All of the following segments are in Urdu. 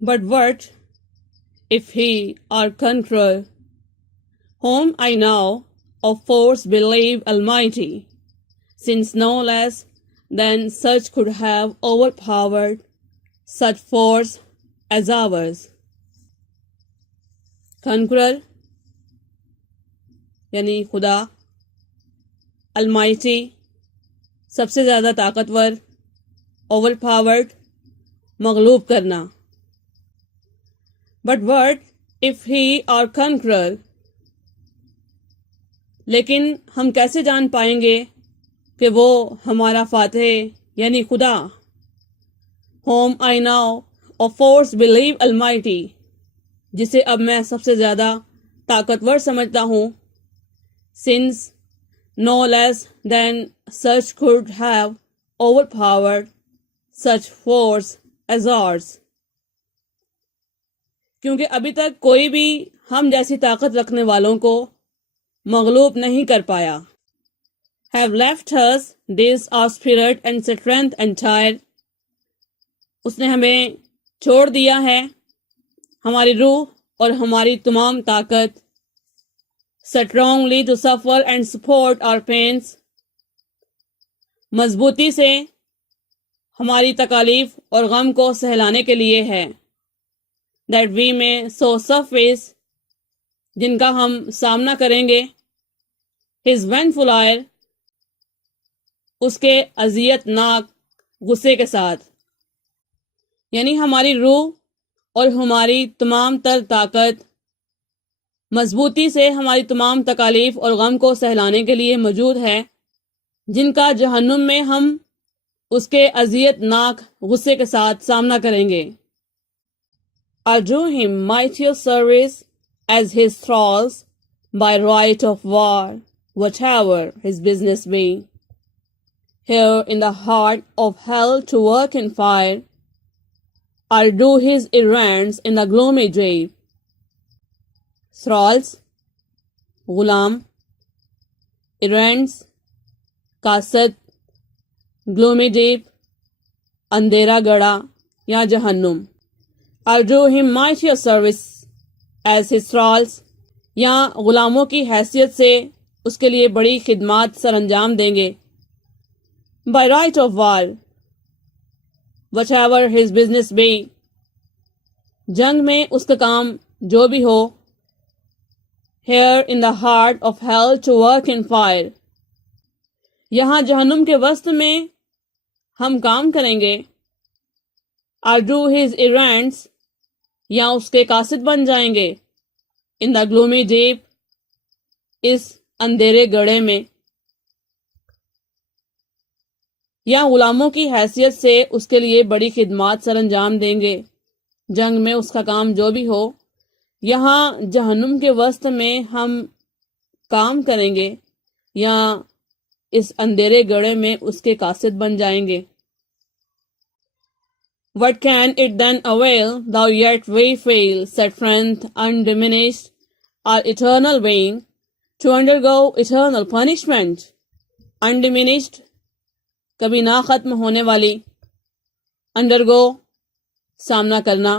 But what if he or conqueror, whom I now of force believe almighty, since no less than such could have overpowered such force as ours. Conqueror یعنی خدا، المائٹی سب سے زیادہ طاقتور، اوور پاورڈ مغلوب کرنا. بٹ وٹ اف ہی اور کنکرر، لیکن ہم کیسے جان پائیں گے کہ وہ ہمارا فاتح یعنی خدا، ہوم آئی ناؤ اور فورس بلیو المائٹی، جسے اب میں سب سے زیادہ طاقتور سمجھتا ہوں، since no less than such could have overpowered such force as ours. کیونکہ ابھی تک کوئی بھی ہم جیسی طاقت رکھنے والوں کو مغلوب نہیں کر پایا. have left us this our spirit and strength entire. اس نے ہمیں چھوڑ دیا ہے ہماری روح اور ہماری تمام طاقت. strongly to suffer and support our pains. مضبوطی سے ہماری تکالیف اور غم کو سہلانے کے لیے ہے. that we may so surface، جن کا ہم سامنا کریں گے. his vengeful ire، اس کے اذیت ناک غصے کے ساتھ. یعنی ہماری روح اور ہماری تمام تر طاقت مضبوطی سے ہماری تمام تکالیف اور غم کو سہلانے کے لیے موجود ہے، جن کا جہنم میں ہم اس کے اذیت ناک غصے کے ساتھ سامنا کریں گے. I'll do him mightier service as his thralls by right of war, whatever his business be. Here in the heart of hell to work in fire, I'll do his errands in the gloomy deep. thralls Ghulam, errands قاصد، gloomy deep اندھیرا گڑھا یا جہنم. I'll do him mightier service as his thralls، یا غلاموں کی حیثیت سے اس کے لیے بڑی خدمات سر انجام دیں گے. by right of war، whatever his business be، جنگ میں اس کا کام جو بھی ہو. here in the heart of hell to work in fire، یہاں جہنم کے وسط میں ہم کام کریں گے. I'll do his errands، یا اس کے قاصد بن جائیں گے. in the gloomy deep، اس اندھیرے گڑھے میں. یا غلاموں کی حیثیت سے اس کے لیے بڑی خدمات سر انجام دیں گے، جنگ میں اس کا کام جو بھی ہو. یہاں جہنم کے وسط میں ہم کام کریں گے یا اس اندھیرے گڑھے میں اس کے قاصد بن جائیں گے. What can it then avail, thou yet we feel strength undiminished, our eternal being, to undergo eternal punishment? Undiminished کبھی نہ ختم ہونے والی، undergo سامنا کرنا،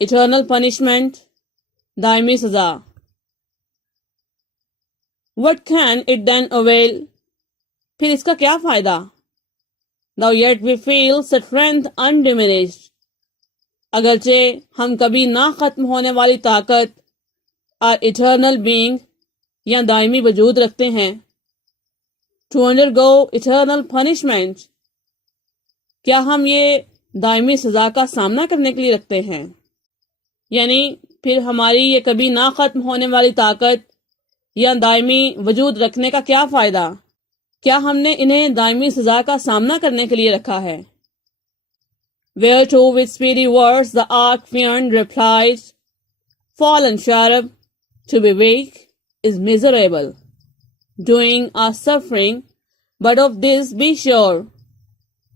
eternal punishment دائمی سزا. What can it then avail، پھر اس کا کیا فائدہ. Thou yet we feel strength undiminished، اگرچہ ہم کبھی نہ ختم ہونے والی طاقت، our eternal being یا دائمی وجود رکھتے ہیں. To undergo eternal punishment، کیا ہم یہ دائمی سزا کا سامنا کرنے کے لیے رکھتے ہیں. یعنی پھر ہماری یہ کبھی نہ ختم ہونے والی طاقت یا دائمی وجود رکھنے کا کیا فائدہ. کیا ہم نے انہیں دائمی سزا کا سامنا کرنے کے لیے رکھا ہے. Whereto with speedy words the arch-fiend replied, fallen cherub, to be weak is miserable, doing our suffering, but of this be sure,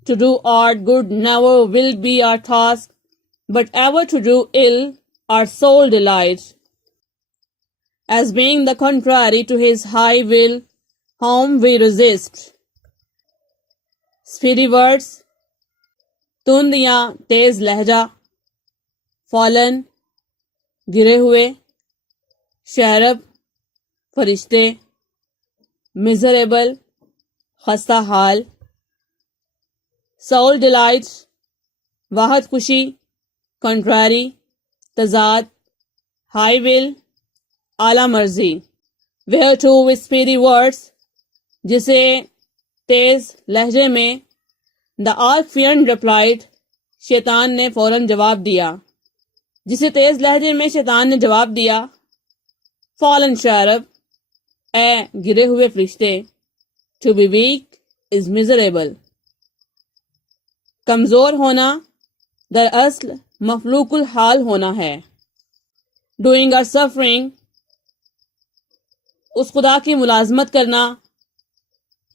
to do art good never will be our task, but ever to do ill our sole delight. As being the contrary to his high will, whom we resist. Speedy words تند یا تیز لہجہ، فالن گرے ہوئے، شیرب فرشتے، میزریبل خستہ حال، سول ڈیلائٹ واحد خوشی، کنٹراری تضاد، ہائی ول اعلی مرضی، where to with speedy words جسے تیز لہجے میں the Archfiend replied شیطان نے فوراً جواب دیا، جسے تیز لہجے میں شیطان نے جواب دیا، fallen cherub اے گرے ہوئے فرشتے، to be weak is miserable کمزور ہونا دراصل مفلوق الحال ہونا ہے، doing or suffering اس خدا کی ملازمت کرنا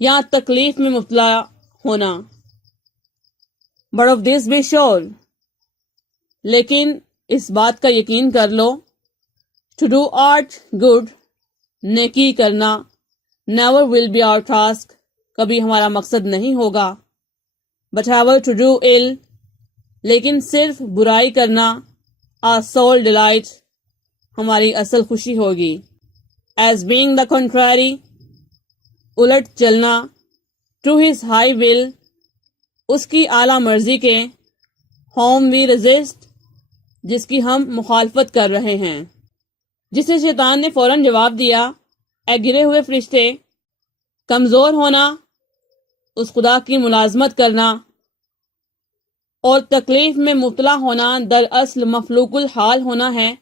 یا تکلیف میں مبتلا ہونا، but of this be sure لیکن اس بات کا یقین کر لو، to do art good نیکی کرنا never will be our task کبھی ہمارا مقصد نہیں ہوگا، but however to do ill لیکن صرف برائی کرنا our soul delight ہماری اصل خوشی ہوگی، as being the contrary الٹ چلنا to his high will اس کی اعلیٰ مرضی کے، whom we resist جس کی ہم مخالفت کر رہے ہیں، جسے شیطان نے فوراً جواب دیا، اے گرے ہوئے فرشتے، کمزور ہونا اس خدا کی ملازمت کرنا اور تکلیف میں مبتلا ہونا دراصل مفلوق الحال ہونا ہے،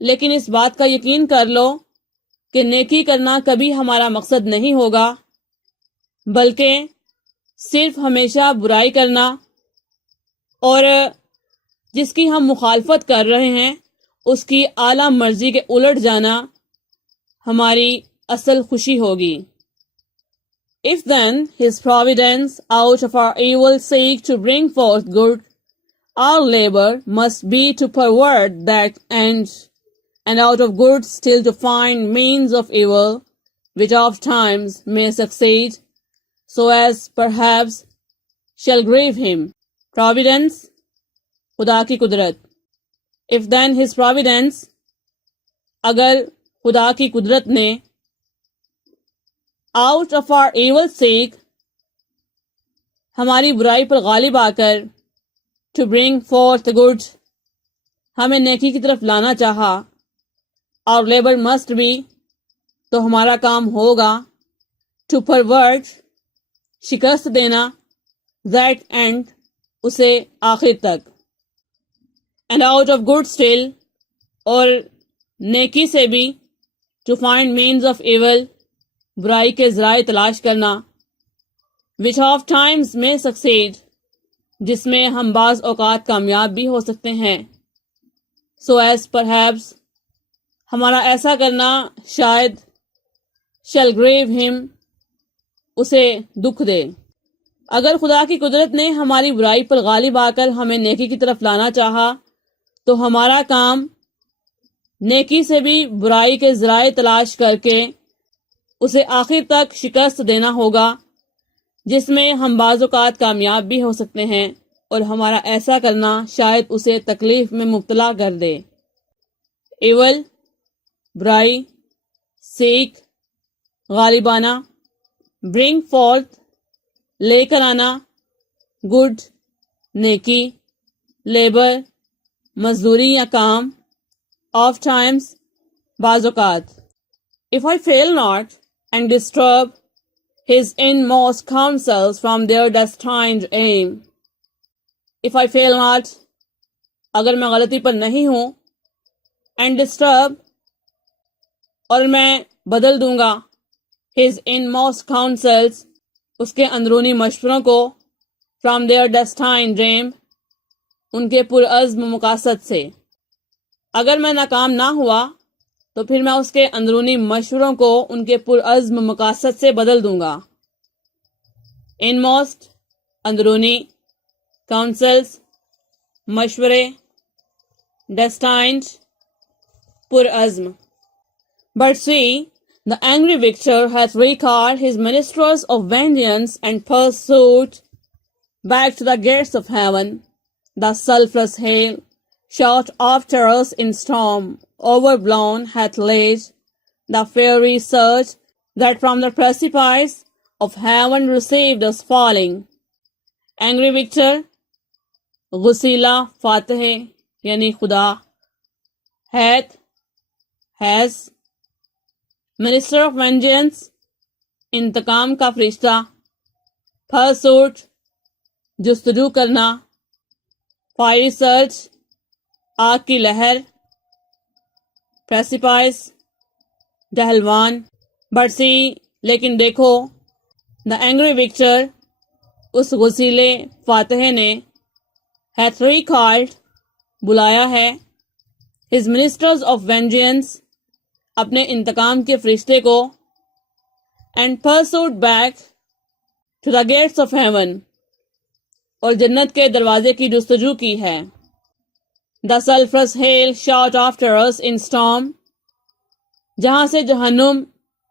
لیکن اس بات کا یقین کر لو کہ نیکی کرنا کبھی ہمارا مقصد نہیں ہوگا بلکہ صرف ہمیشہ برائی کرنا، اور جس کی ہم مخالفت کر رہے ہیں اس کی اعلیٰ مرضی کے الٹ جانا ہماری اصل خوشی ہوگی۔ If then his providence out of our evil seek to bring forth good, our labor must be to pervert that end, and out of good still to find means of evil, which oft times may succeed, so as perhaps shall grieve him. Providence خدا کی قدرت، if then his providence اگر خدا کی قدرت نے out of our evil seek ہماری برائی پر غالب آ کر to bring forth good ہمیں نیکی کی طرف لانا چاہا، our labor must be تو ہمارا کام ہوگا to pervert شکست دینا that end اسے آخر تک، and out of good still اور نیکی سے بھی to find means of evil برائی کے ذرائع تلاش کرنا which oft times may succeed جس میں ہم بعض اوقات کامیاب بھی ہو سکتے ہیں، so as perhaps ہمارا ایسا کرنا شاید shall grieve him اسے دکھ دے۔ اگر خدا کی قدرت نے ہماری برائی پر غالب آ کر ہمیں نیکی کی طرف لانا چاہا تو ہمارا کام نیکی سے بھی برائی کے ذرائع تلاش کر کے اسے آخر تک شکست دینا ہوگا، جس میں ہم بعض اوقات کامیاب بھی ہو سکتے ہیں، اور ہمارا ایسا کرنا شاید اسے تکلیف میں مبتلا کر دے۔ ایول برائی، سیک غالبانہ، برنگ فورتھ لے کر آنا، گڈ نیکی، لیبر مزدوری یا کام، آف ٹائمز بعض اوقات۔ If I fail not and disturb his inmost counsels from their destined aim. If I fail not اگر میں غلطی پر نہیں ہوں، and disturb اور میں بدل دوں گا his inmost counsels اس کے اندرونی مشوروں کو from their destined aim ان کے پرعزم مقاصد سے، اگر میں ناکام نہ ہوا تو پھر میں اس کے اندرونی مشوروں کو ان کے پرعزم مقاصد سے بدل دوں گا۔ inmost اندرونی، counsels مشورے، destined پرعزم۔ But see, the angry victor hath recalled his ministers of vengeance and pursuit back to the gates of heaven. The sulphurous hail shot after us in storm, overblown hath laid the fiery surge that from the precipice of heaven received us falling. Angry victor, غسیلہ فاتح یعنی خدا، hath has، minister of vengeance انتقام کا فرشتہ، pursuit جستجو کرنا، fiery surge آگ کی لہر، precipice ڈہلوان، but see لیکن دیکھو، the angry victor اس غسیلے فاتح نے hath recalled بلایا ہے his ministers of vengeance اپنے انتقام کے فرشتے کو and pursued back to the gates of heaven اور جنت کے دروازے کی جستجو کی ہے. The sulphurous hail shot after us in storm جہاں سے جہنم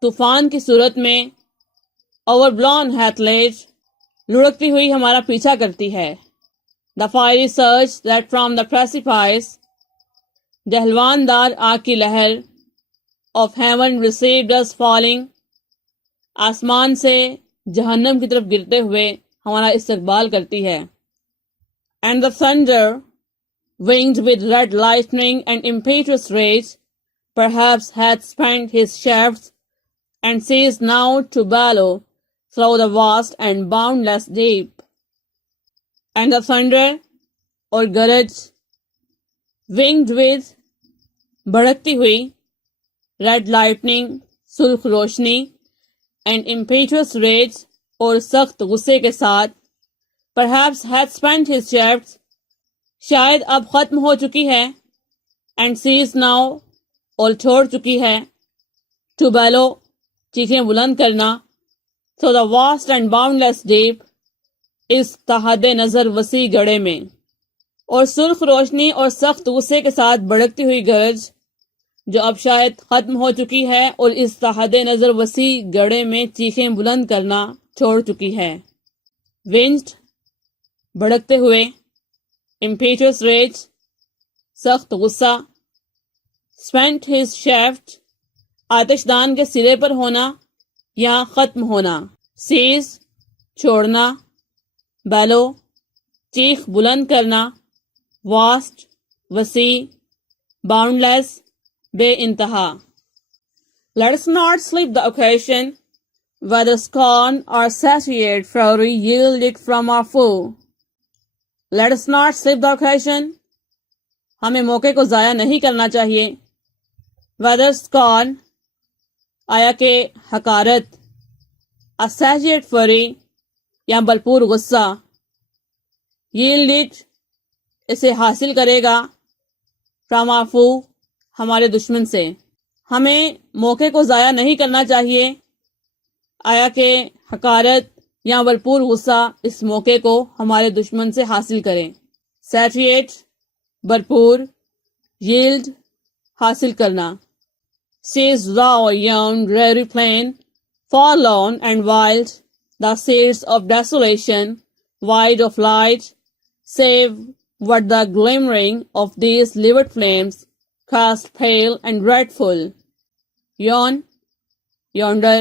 طوفان کی صورت میں overblown hath laid لڑکتی ہوئی ہمارا پیچھا کرتی ہے. The fiery surge that from the precipice ڈہلوان دار آگ کی لہر of heaven received us falling آسمان سے جہنم کی طرف گرتے ہوئے ہمارا استقبال کرتی ہے. And the thunder winged with red lightning and impetuous rage perhaps hath spent his shafts and ceased now to bellow through the vast and boundless deep. And the thunder اور گرج winged with بھڑکتی ہوئی red lightning سرخ روشنی and impetuous rage اور سخت غصے کے ساتھ perhaps hath spent his shafts شاید اب ختم ہو چکی ہے and ceased now اور چھوڑ چکی ہے to bellow چیخیں بلند کرنا so the vast and boundless deep اس تحد نظر وسیع گڑھے میں. اور سرخ روشنی اور سخت غصے کے ساتھ بڑکتی ہوئی گرج جو اب شاید ختم ہو چکی ہے اور اس تحد نظر وسیع گڑھے میں چیخیں بلند کرنا چھوڑ چکی ہے. winged بھڑکتے ہوئے، impetuous rage سخت غصہ، spent his shaft آتش دان کے سرے پر ہونا یا ختم ہونا، cease چھوڑنا، bellow چیخ بلند کرنا، vast وسیع، boundless بے انتہا. Let us not slip the occasion, whether scorn or satiate fury yield it from our foe. Let us not slip the occasion ہمیں موقع کو ضائع نہیں کرنا چاہیے. whether scorn آیا کہ حقارت، a satiate fury یا بھرپور غصہ، yield it اسے حاصل کرے گا، from our foe ہمارے دشمن سے. ہمیں موقع کو ضائع نہیں کرنا چاہیے آیا کہ حقارت یا بھرپور غصہ اس موقع کو ہمارے دشمن سے حاصل کریں. satiate بھرپور، yield حاصل کرنا. Seest thou yon dreary plain, forlorn and wild, the seas of desolation, void of light, save what the glimmering of these livid flames cast pale and dreadful. Yon yonder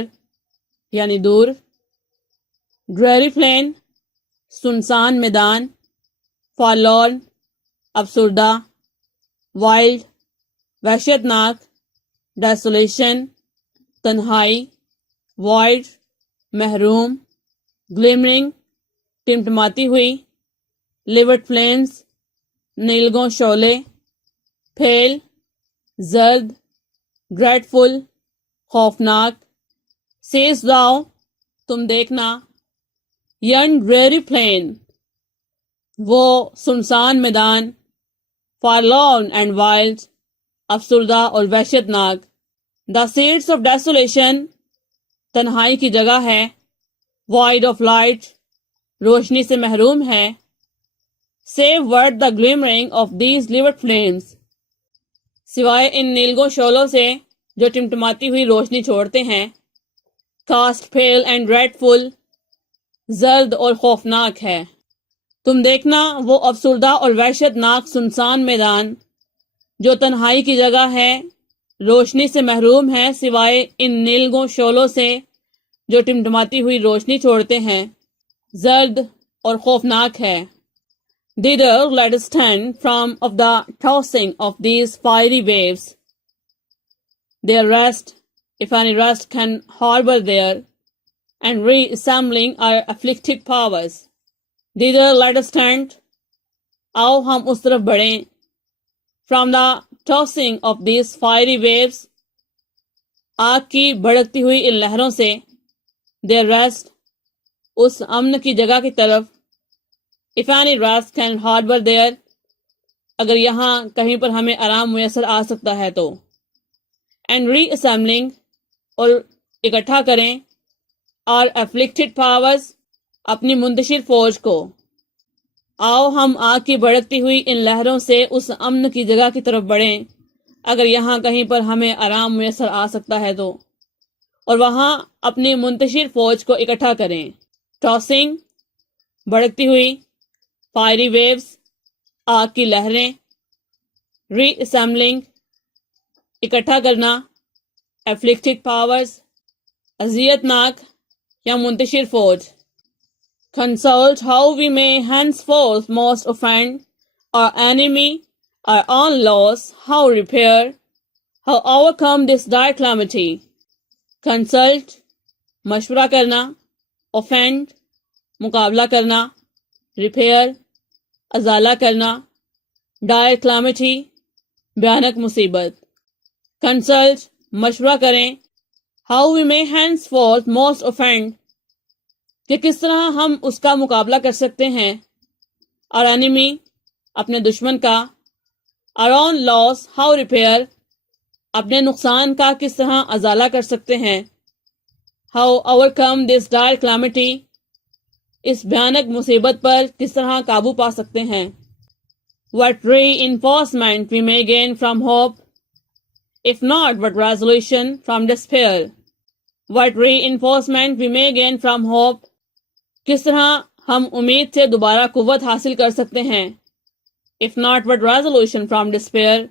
یعنی دور، dreary plain سنسان میدان، forlorn افسردہ، wild وحشت ناک، desolation تنہائی، void محروم، glimmering ٹمٹماتی ہوئی، livid flames نیلگوں شعلے، pale زرد، dreadful خوفناک. Seest thou تم دیکھنا، yon dreary plain وہ سنسان میدان، forlorn and wild افسردہ اور وحشت ناک. the seats of desolation تنہائی کی جگہ ہے، void of light روشنی سے محروم ہے. save what the glimmering of these livid flames سوائے ان نیلگوں شعلوں سے جو ٹمٹماتی ہوئی روشنی چھوڑتے ہیں. cast pale and dreadful زرد اور خوفناک ہے. تم دیکھنا وہ افسردہ اور وحشت ناک سنسان میدان جو تنہائی کی جگہ ہے، روشنی سے محروم ہے سوائے ان نیلگوں شعلوں سے جو ٹمٹماتی ہوئی روشنی چھوڑتے ہیں، زرد اور خوفناک ہے۔ Thither let us stand from of the tossing of these fiery waves. Their rest, if any rest can harbor there, and reassembling our afflicted powers. Thither let us stand. آؤ ہم اس طرف بڑھیں. From the tossing of these fiery waves, آگ کی بھڑکتی ہوئی ان لہروں سے، their rest، اس امن کی جگہ کی طرف، if any rest can harbor there، اگر یہاں کہیں پر ہمیں آرام میسر آ سکتا ہے تو، and reassembling، اور اکٹھا کریں، our afflicted powers، اپنی منتشر فوج کو۔ آؤ ہم آگ کی بھڑکتی ہوئی ان لہروں سے اس امن کی جگہ کی طرف بڑھیں، اگر یہاں کہیں پر ہمیں آرام میسر آ سکتا ہے تو، اور وہاں اپنی منتشر فوج کو اکٹھا کریں۔ ٹاسنگ، بھڑکتی ہوئی، فائری ویوز، آگ کی لہریں، ری اسمبلنگ، اکٹھا کرنا، افلکٹڈ پاورز، اذیت ناک یا منتشر فوج۔ Consult how we may henceforth most offend our enemy, our own loss, how repair, how overcome this dire calamity. Consult، مشورہ کرنا، offend، مقابلہ کرنا، repair، ازالہ کرنا، dire calamity، بھیانک مصیبت۔ Consult، مشورہ کریں، how we may henceforth most offend، کہ کس طرح ہم اس کا مقابلہ کر سکتے ہیں، our enemy، اپنے دشمن کا، our own loss، how repair، اپنے نقصان کا کس طرح ازالہ کر سکتے ہیں، how overcome this dire calamity، اس بھیانک مصیبت پر کس طرح قابو پا سکتے ہیں، what reinforcement we may gain from hope، if not what resolution from despair، what reinforcement we may gain from hope، کس طرح ہم امید سے دوبارہ قوت حاصل کر سکتے ہیں، if not what resolution from despair،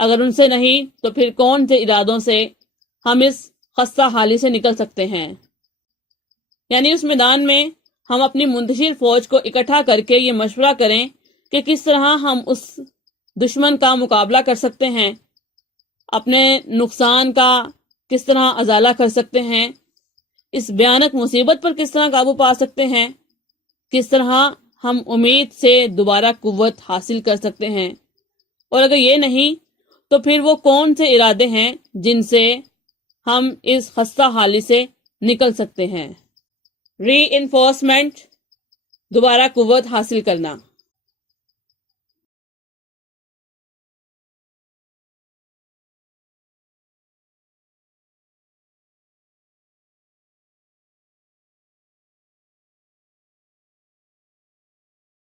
اگر ان سے نہیں تو پھر کون سے ارادوں سے ہم اس خستہ حالی سے نکل سکتے ہیں۔ یعنی اس میدان میں ہم اپنی منتشر فوج کو اکٹھا کر کے یہ مشورہ کریں کہ کس طرح ہم اس دشمن کا مقابلہ کر سکتے ہیں، اپنے نقصان کا کس طرح ازالہ کر سکتے ہیں، اس بھیانک مصیبت پر کس طرح قابو پا سکتے ہیں، کس طرح ہم امید سے دوبارہ قوت حاصل کر سکتے ہیں، اور اگر یہ نہیں تو پھر وہ کون سے ارادے ہیں جن سے ہم اس خستہ حالی سے نکل سکتے ہیں۔ ری انفورسمنٹ، دوبارہ قوت حاصل کرنا۔